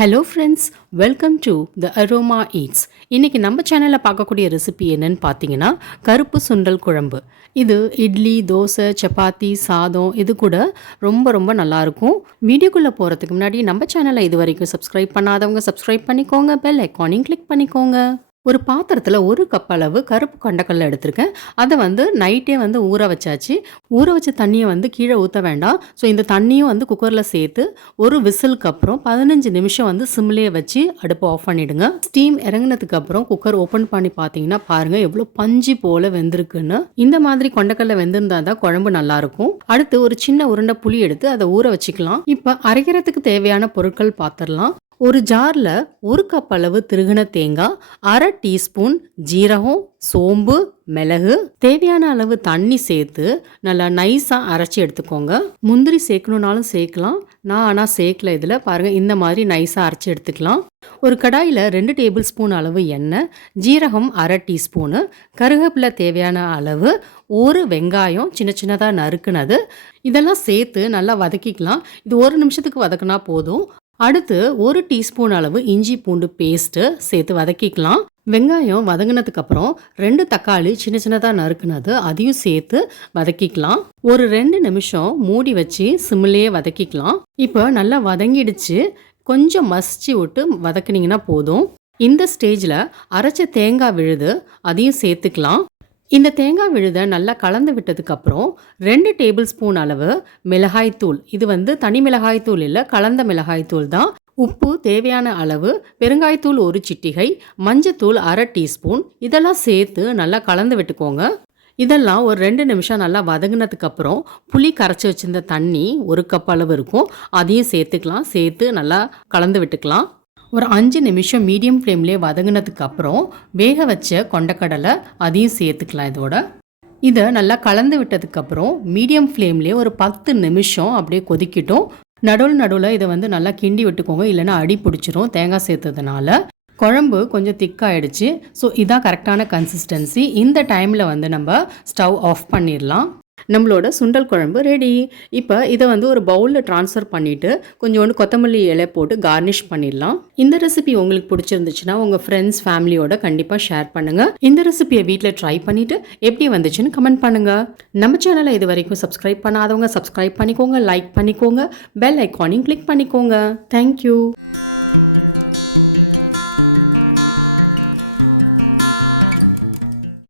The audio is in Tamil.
Hello friends, welcome to the aroma eats. இன்றைக்கி நம்ம சேனலில் பார்க்கக்கூடிய ரெசிபி என்னன்னு பார்த்தீங்கன்னா கருப்பு சுண்டல் குழம்பு. இது இட்லி, தோசை, சப்பாத்தி, சாதம் இது கூட ரொம்ப ரொம்ப நல்லாயிருக்கும். வீடியோக்குள்ளே போகிறதுக்கு முன்னாடி நம்ம சேனலை இது வரைக்கும் சப்ஸ்கிரைப் பண்ணாதவங்க சப்ஸ்கிரைப் பண்ணிக்கோங்க, பெல் ஐக்கானையும் கிளிக் பண்ணிக்கோங்க. ஒரு பாத்திரத்தில் 1 கப் அளவு கருப்பு கொண்டக்கடலை எடுத்திருக்கேன். அதை நைட்டே ஊற வச்சாச்சு. ஊற வச்ச தண்ணியை கீழே ஊற்ற வேண்டாம். ஸோ இந்த தண்ணியும் குக்கரில் சேர்த்து ஒரு விசிலுக்கு அப்புறம் 15 நிமிஷம் சிம்லேயே வச்சு அடுப்பை ஆஃப் பண்ணிவிடுங்க. ஸ்டீம் இறங்கினதுக்கு அப்புறம் குக்கர் ஓப்பன் பண்ணி பார்த்தீங்கன்னா பாருங்கள் எவ்வளோ பஞ்சு போல் வெந்திருக்குன்னு. இந்த மாதிரி கொண்டக்கடலை வெந்திருந்தா தான் குழம்பு நல்லாயிருக்கும். அடுத்து ஒரு சின்ன உருண்டை புளி எடுத்து அதை ஊற வச்சுக்கலாம். இப்போ அரைக்கிறதுக்கு தேவையான பொருட்கள் பார்த்துடலாம். ஒரு ஜாரில் 1 கப் அளவு திருகின தேங்காய், 1/2 டீஸ்பூன் ஜீரகம், சோம்பு, மிளகு, தேவையான அளவு தண்ணி சேர்த்து நல்லா நைஸாக அரைச்சி எடுத்துக்கோங்க. முந்திரி சேர்க்கணுன்னாலும் சேர்க்கலாம், நான் ஆனால் சேர்க்கல. இதில் பாருங்கள், இந்த மாதிரி நைஸாக அரைச்சி எடுத்துக்கலாம். ஒரு கடாயில் 2 டேபிள் ஸ்பூன் அளவு எண்ணெய், ஜீரகம் 1/2 டீஸ்பூனு, கருவேப்பிலை தேவையான அளவு, ஒரு வெங்காயம் சின்ன சின்னதாக நறுக்குனது, இதெல்லாம் சேர்த்து நல்லா வதக்கிக்கலாம். இது 1 நிமிஷத்துக்கு வதக்கினா போதும். அடுத்து 1 டீஸ்பூன் அளவு இஞ்சி பூண்டு பேஸ்ட்டு சேர்த்து வதக்கிக்கலாம். வெங்காயம் வதங்கினதுக்கு அப்புறம் 2 தக்காளி சின்ன சின்னதாக நறுக்குனது அதையும் சேர்த்து வதக்கிக்கலாம். ஒரு 2 நிமிஷம் மூடி வச்சு சிம்லேயே வதக்கிக்கலாம். இப்போ நல்லா வதங்கிடுச்சு. கொஞ்சம் மசிச்சு விட்டு வதக்குனீங்கன்னா போதும். இந்த ஸ்டேஜில் அரைச்ச தேங்காய் விழுது அதையும் சேர்த்துக்கலாம். இந்த தேங்காய் விழுதை நல்லா கலந்து விட்டதுக்கப்புறம் 2 டேபிள் ஸ்பூன் அளவு மிளகாய்த்தூள், இது தனி மிளகாய்த்தூள் இல்லை, கலந்த மிளகாய்த்தூள் தான். உப்பு தேவையான அளவு, பெருங்காய்த்தூள் 1 சிட்டிகை, மஞ்சத்தூள் 1/2 டீஸ்பூன், இதெல்லாம் சேர்த்து நல்லா கலந்து விட்டுக்கோங்க. இதெல்லாம் ஒரு 2 நிமிஷம் நல்லா வதங்கினதுக்கப்புறம் புளி கரைச்சி வச்சிருந்த தண்ணி 1 கப் அளவு இருக்கும், அதையும் சேர்த்துக்கலாம். சேர்த்து நல்லா கலந்து விட்டுக்கலாம். ஒரு 5 நிமிஷம் மீடியம் ஃப்ளேம்லேயே வதங்கினதுக்கு அப்புறம் வேக வச்ச கொண்டக்கடலை அதையும் சேர்த்துக்கலாம். இதை நல்லா கலந்து விட்டதுக்கப்புறம் மீடியம் ஃப்ளேம்லேயே ஒரு 10 நிமிஷம் அப்படியே கொதிக்கிட்டோம். நடுவில் இதை நல்லா கிண்டி விட்டுக்கோங்க, இல்லைன்னா அடி பிடிச்சிரும். தேங்காய் சேர்த்ததுனால குழம்பு கொஞ்சம் திக்காயிடுச்சு. ஸோ இதான் கரெக்டான கன்சிஸ்டன்சி. இந்த டைமில் நம்ம ஸ்டவ் ஆஃப் பண்ணிடலாம். நம்மளோட சுண்டல் குழம்பு ரெடி. இப்போ இதை ஒரு பவுலில் ட்ரான்ஸ்ஃபர் பண்ணிவிட்டு கொஞ்சோண்டு கொத்தமல்லி இலை போட்டு கார்னிஷ் பண்ணிடலாம். இந்த ரெசிபி உங்களுக்கு பிடிச்சிருந்துச்சுன்னா உங்கள் ஃப்ரெண்ட்ஸ் ஃபேமிலியோட கண்டிப்பாக ஷேர் பண்ணுங்கள். இந்த ரெசிபியை வீட்டில் ட்ரை பண்ணிவிட்டு எப்படி வந்துச்சுன்னு கமெண்ட் பண்ணுங்கள். நம்ம சேனலை இது வரைக்கும் சப்ஸ்கிரைப் பண்ணாதவங்க சப்ஸ்கிரைப் பண்ணிக்கோங்க, லைக் பண்ணிக்கோங்க, பெல் ஐக்கானையும் கிளிக் பண்ணிக்கோங்க. தேங்க்யூ.